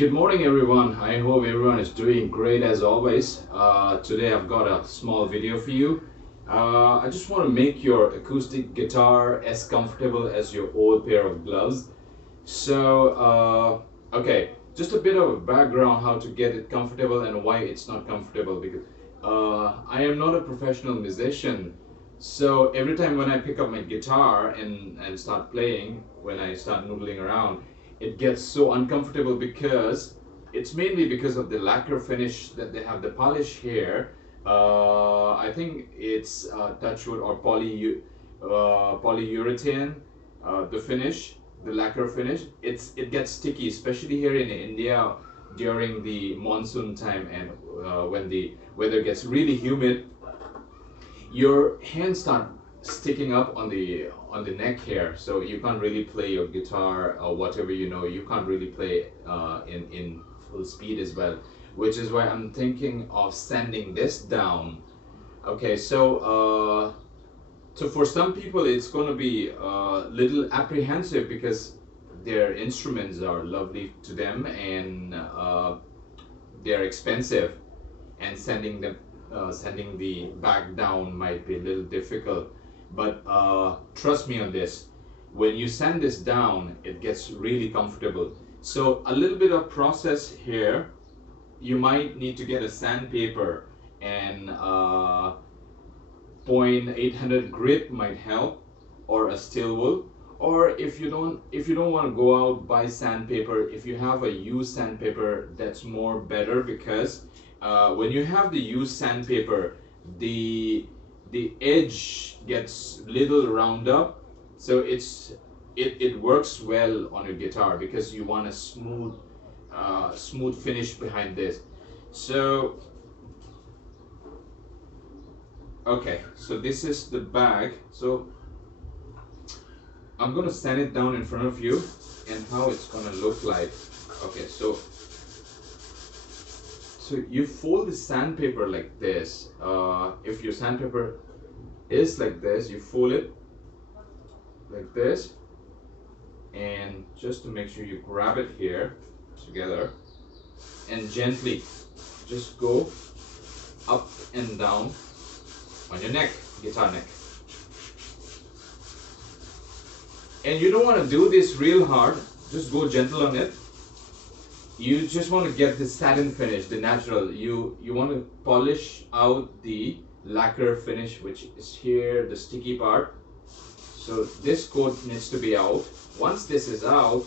Good morning everyone. I hope everyone is doing great as always. Today I've got a small video for you. I just want to make your acoustic guitar as comfortable as your old pair of gloves. Okay, just a bit of a background how to get it comfortable and why it's not comfortable, because I am not a professional musician. So every time when I pick up my guitar and start playing, when I start noodling around, it gets so uncomfortable because it's mainly because of the lacquer finish that they have, the polish here. I think it's touchwood or polyurethane, the finish, the lacquer finish. It gets sticky, especially here in India during the monsoon time, and when the weather gets really humid, your hands start sticking up on the neck here, so you can't really play your guitar or whatever, you can't really play in full speed as well, which is why I'm thinking of sanding this down. Okay, so for some people it's going to be a little apprehensive because their instruments are lovely to them, and they're expensive, and sending the back down might be a little difficult. But trust me on this, when you sand this down, it gets really comfortable. So a little bit of process here. You might need to get a sandpaper, and 0.800 grit might help, or a steel wool. Or if you don't want to go out buy sandpaper, if you have a used sandpaper, that's more better, because when you have the used sandpaper, the edge gets little round up, so it works well on your guitar because you want a smooth finish behind this. So okay, so this is the bag. So I'm gonna stand it down in front of you and how it's gonna look like. Okay, so you fold the sandpaper like this. If your sandpaper is like this, you fold it like this, and just to make sure you grab it here together and gently just go up and down on your neck, guitar neck. And you don't want to do this real hard, just go gentle on it. You just want to get the satin finish, the natural. You want to polish out the lacquer finish, which is here, the sticky part. So this coat needs to be out. Once this is out,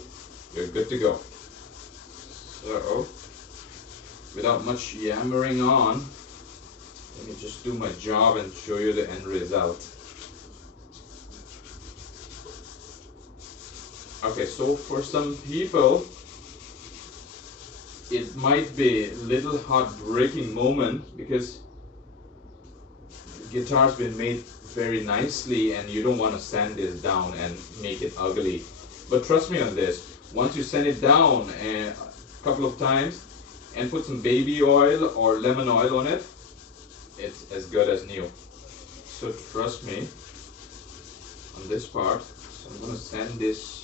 you're good to go. So without much yammering on, let me just do my job and show you the end result. Okay, so for some people, it might be a little heartbreaking moment because the guitar's been made very nicely and you don't want to sand this down and make it ugly. But trust me on this, once you sand it down a couple of times and put some baby oil or lemon oil on it, it's as good as new. So trust me on this part. So I'm going to sand this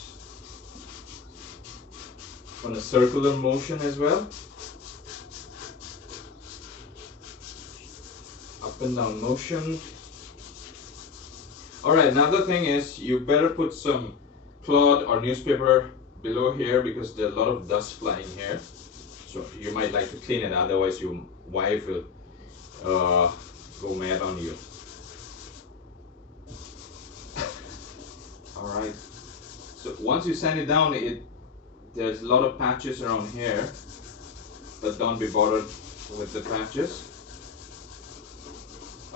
on a circular motion as well, up and down motion. Alright, another thing is you better put some cloth or newspaper below here because there's a lot of dust flying here, so you might like to clean it, otherwise your wife will go mad on you. Alright, so once you sand it down, there's a lot of patches around here, but don't be bothered with the patches.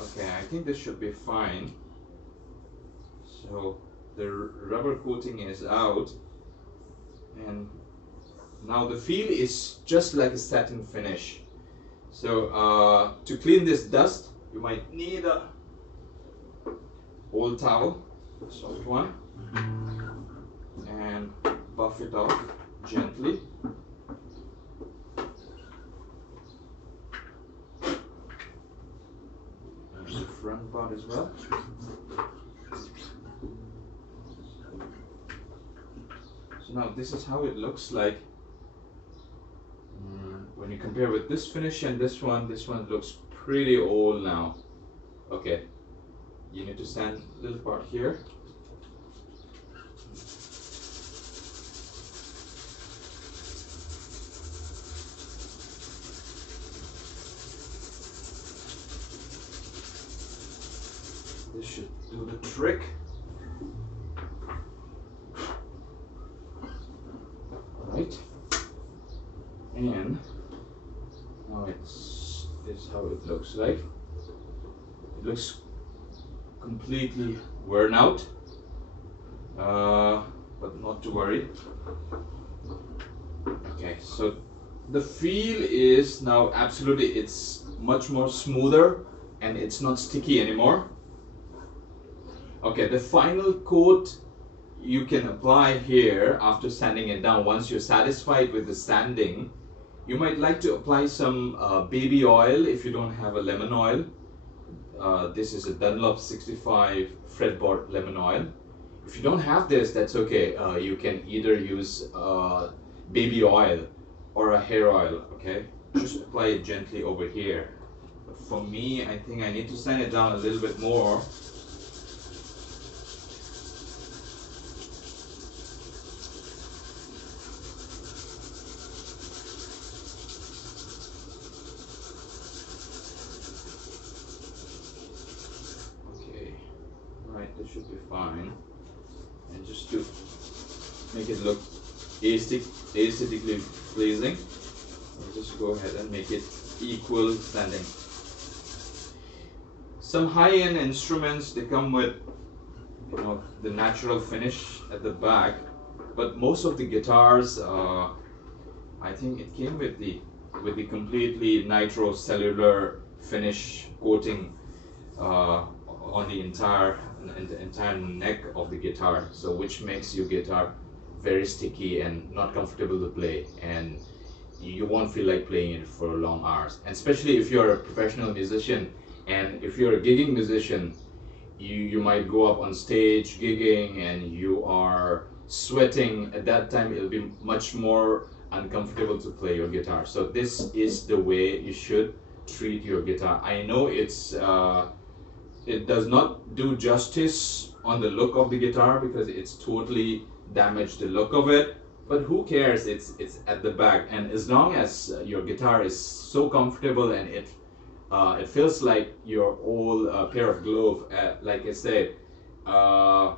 Okay, I think this should be fine. So the rubber coating is out, and now the feel is just like a satin finish. So to clean this dust, you might need a old towel, soft one, and buff it off gently. There's the front part as well. So now this is how it looks like when you compare with this finish and this one looks pretty old now. Okay, you need to sand a little part here. This should do the trick. Right, and now this is how it looks like. It looks completely worn out, but not to worry. Okay, so the feel is now absolutely, it's much more smoother and it's not sticky anymore. Okay, the final coat you can apply here after sanding it down. Once you're satisfied with the sanding, you might like to apply some baby oil if you don't have a lemon oil. This is a Dunlop 65 fretboard lemon oil. If you don't have this, that's okay. You can either use baby oil or a hair oil, okay? Just apply it gently over here. But for me, I think I need to sand it down a little bit more. This should be fine, and just to make it look aesthetically pleasing, I'll just go ahead and make it equal sanding. Some high-end instruments, they come with, you know, the natural finish at the back, but most of the guitars, I think it came with the completely nitrocellular finish coating on the entire neck of the guitar, so which makes your guitar very sticky and not comfortable to play, and you won't feel like playing it for long hours. And especially if you're a professional musician, and if you're a gigging musician, you might go up on stage gigging and you are sweating. At that time it'll be much more uncomfortable to play your guitar. So this is the way you should treat your guitar. I know it does not do justice on the look of the guitar because it's totally damaged the look of it, but who cares? It's at the back, and as long as your guitar is so comfortable and it feels like your old pair of gloves, like I said, I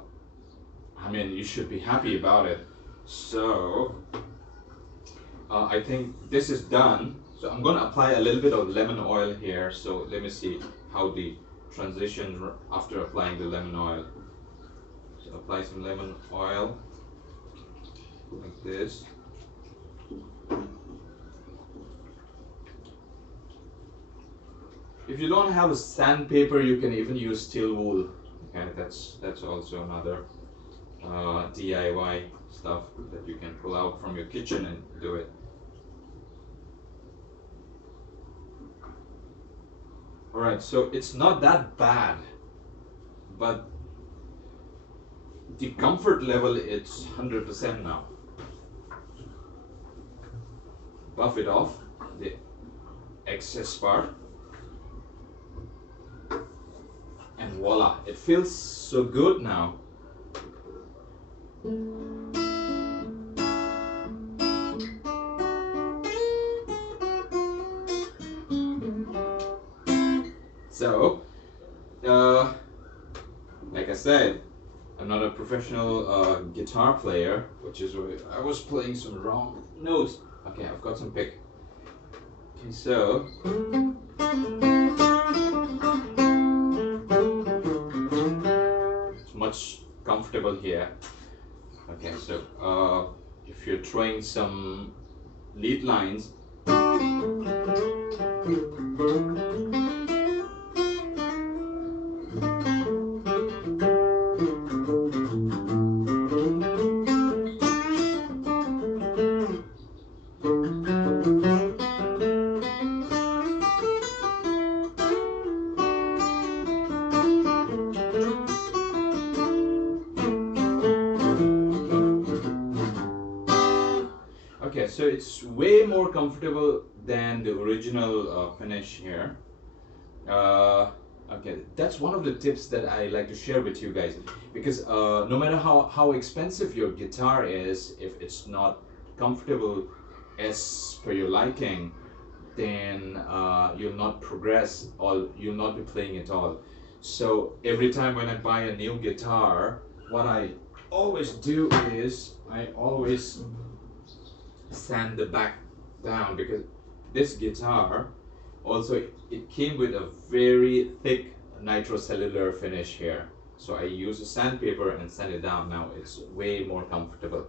mean, you should be happy about it. So I think this is done. So I'm going to apply a little bit of lemon oil here. So let me see how the transition after applying the lemon oil. So apply some lemon oil like this. If you don't have a sandpaper, you can even use steel wool. Okay, that's also another DIY stuff that you can pull out from your kitchen and do it. Alright, so it's not that bad, but the comfort level, it's 100% now. Buff it off, the excess part, and voila, it feels so good now. So, like I said, I'm not a professional guitar player, which is why I was playing some wrong notes. Okay, I've got some pick. Okay, so it's much comfortable here. Okay, so if you're throwing some lead lines, Okay, so it's way more comfortable than the original finish here. uh, okay, that's one of the tips that I like to share with you guys, because no matter how expensive your guitar is, if it's not comfortable as per your liking, then you'll not progress, or you'll not be playing at all. So every time when I buy a new guitar, what I always do is I always sand the back down, because this guitar also, it came with a very thick nitrocellular finish here. So I use a sandpaper and sand it down. Now it's way more comfortable.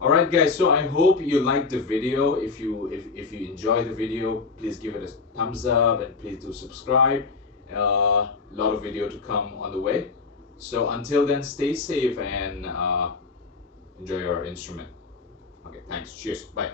Alright guys, so I hope you liked the video. If you enjoyed the video, please give it a thumbs up and please do subscribe. A lot of video to come on the way. So until then, stay safe and enjoy your instrument. Okay, thanks. Cheers. Bye.